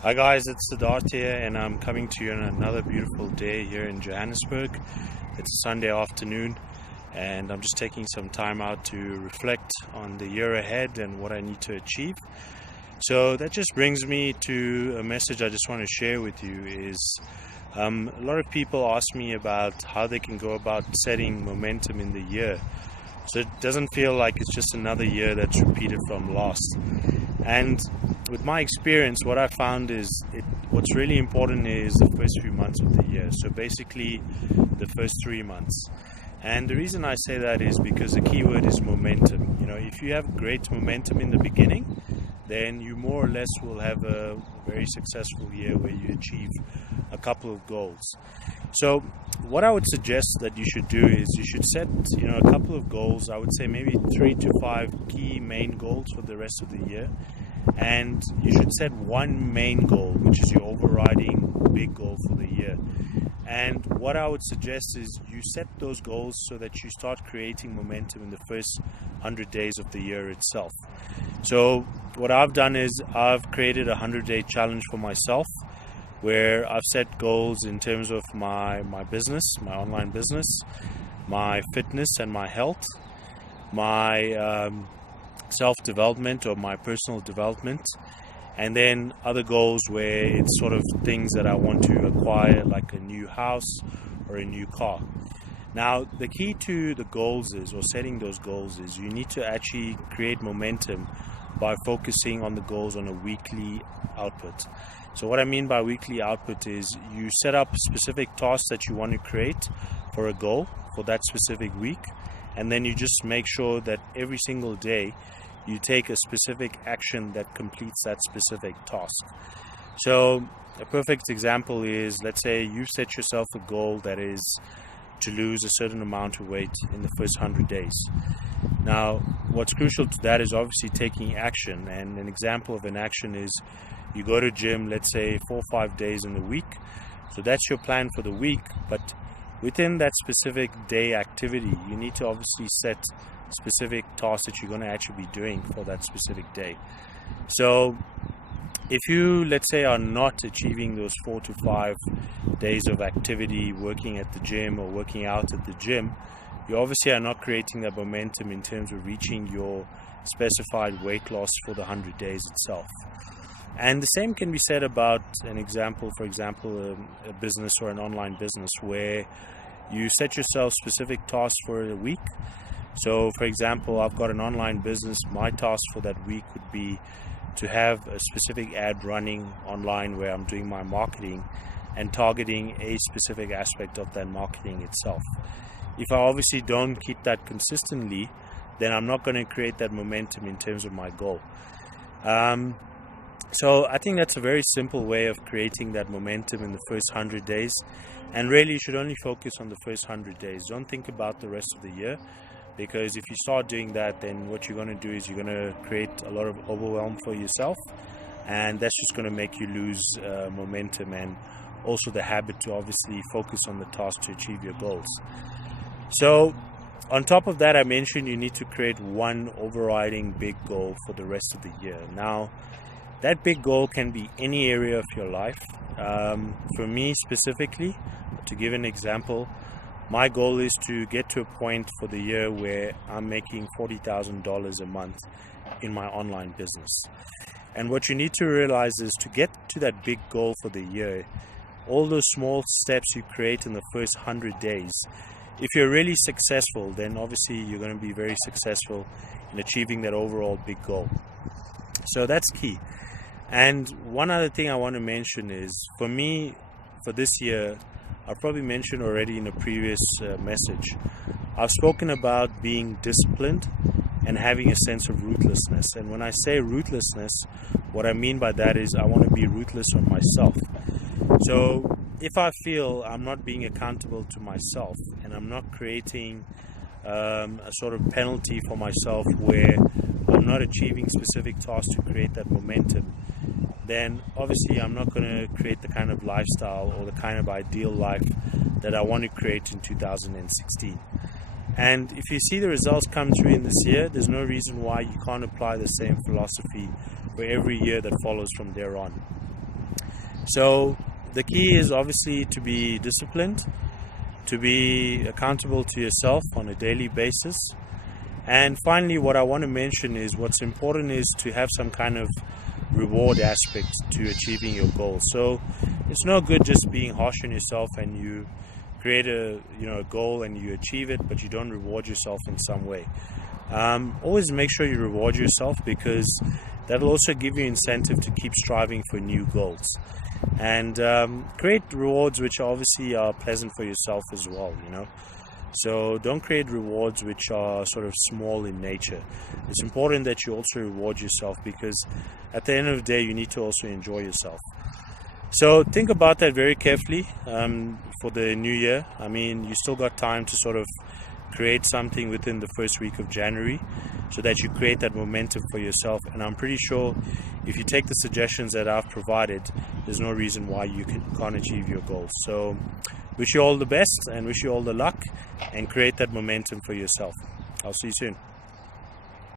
Hi guys, it's Siddharth here, and I'm coming to you on another beautiful day here in Johannesburg. It's a Sunday afternoon, and I'm just taking some time out to reflect on the year ahead and what I need to achieve. So that just brings me to a message I just want to share with you is a lot of people ask me about how they can go about setting momentum in the year. So it doesn't feel like it's just another year that's repeated from last. And with my experience, what I found is what's really important is the first few months of the year. So basically, the first 3 months. And the reason I say that is because the key word is momentum. If you have great momentum in the beginning, then you more or less will have a very successful year where you achieve a couple of goals. So what I would suggest that you should do is you should set a couple of goals. I would say maybe 3 to 5 key main goals for the rest of the year, and you should set one main goal, which is your overriding big goal for the year. And what I would suggest is you set those goals so that you start creating momentum in the first 100 days of the year itself. So what I've done is I've created a 100-day challenge for myself, where I've set goals in terms of my business, my online business, my fitness and my health, my self-development or my personal development, and then other goals where it's sort of things that I want to acquire, like a new house or a new car. Now, the key to the goals is, or setting those goals is, you need to actually create momentum by focusing on the goals on a weekly output. So what I mean by weekly output is you set up specific tasks that you want to create for a goal for that specific week, and then you just make sure that every single day you take a specific action that completes that specific task. So a perfect example is, let's say you set yourself a goal that is to lose a certain amount of weight in the first 100 days. Now, what's crucial to that is obviously taking action, and an example of an action is you go to gym, let's say 4 or 5 days in the week. So that's your plan for the week, but within that specific day activity, you need to obviously set specific tasks that you're going to actually be doing for that specific day. So if you, let's say, are not achieving those 4 to 5 days of activity, working at the gym or working out at the gym, you obviously are not creating that momentum in terms of reaching your specified weight loss for the 100 days itself. And the same can be said about an example, for example, a business or an online business where you set yourself specific tasks for a week. So, for example, I've got an online business. My task for that week would be to have a specific ad running online where I'm doing my marketing and targeting a specific aspect of that marketing itself. If I obviously don't keep that consistently, then I'm not going to create that momentum in terms of my goal. So I think that's a very simple way of creating that momentum in the first 100 days. And really, you should only focus on the first 100 days. Don't think about the rest of the year, because if you start doing that, then what you're going to do is you're going to create a lot of overwhelm for yourself, and that's just going to make you lose momentum and also the habit to obviously focus on the task to achieve your goals. So on top of that, I mentioned you need to create one overriding big goal for the rest of the year. Now, that big goal can be any area of your life. For me specifically, to give an example, my goal is to get to a point for the year where I'm making $40,000 a month in my online business. And what you need to realize is, to get to that big goal for the year, all those small steps you create in the first 100 days, if you're really successful, then obviously you're going to be very successful in achieving that overall big goal. So that's key. And one other thing I want to mention is, for me, for this year, I've probably mentioned already in a previous message, I've spoken about being disciplined and having a sense of ruthlessness. And when I say ruthlessness, what I mean by that is I want to be ruthless on myself. So if I feel I'm not being accountable to myself and I'm not creating a sort of penalty for myself where I'm not achieving specific tasks to create that momentum, then obviously I'm not going to create the kind of lifestyle or the kind of ideal life that I want to create in 2016. And if you see the results come through in this year, there's no reason why you can't apply the same philosophy for every year that follows from there on. So the key is obviously to be disciplined, to be accountable to yourself on a daily basis. And finally, what I want to mention is what's important is to have some kind of reward aspect to achieving your goals. So it's no good just being harsh on yourself and you create a goal and you achieve it, but you don't reward yourself in some way. Always make sure you reward yourself, because that'll also give you incentive to keep striving for new goals. And create rewards which obviously are pleasant for yourself as well, So don't create rewards which are sort of small in nature. It's important that you also reward yourself, because at the end of the day you need to also enjoy yourself. So think about that very carefully for the new year. I mean, you still got time to sort of create something within the first week of January, so that you create that momentum for yourself. And I'm pretty sure if you take the suggestions that I've provided, there's no reason why you can't achieve your goals. So wish you all the best and wish you all the luck, and create that momentum for yourself. I'll see you soon.